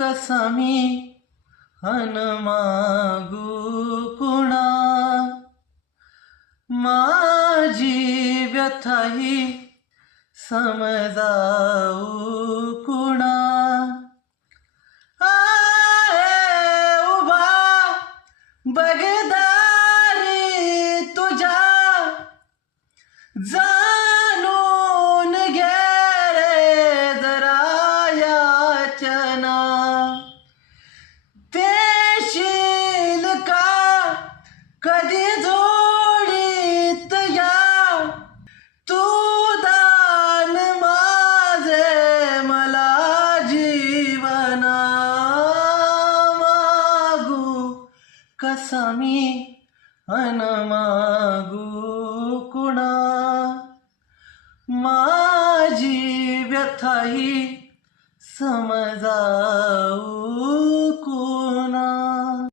कसा मी अन मागू कुणा, माझी व्यथा ही समजावू कुणा. आहे उभा बगदारी तुझ्या, जाणून घे रे जरा याचना. देशील का कधी जोडीत या, तू दान माझे मला जीवना. मागू कसा मी अन मागू कुणा, माझी व्यथा ही समजा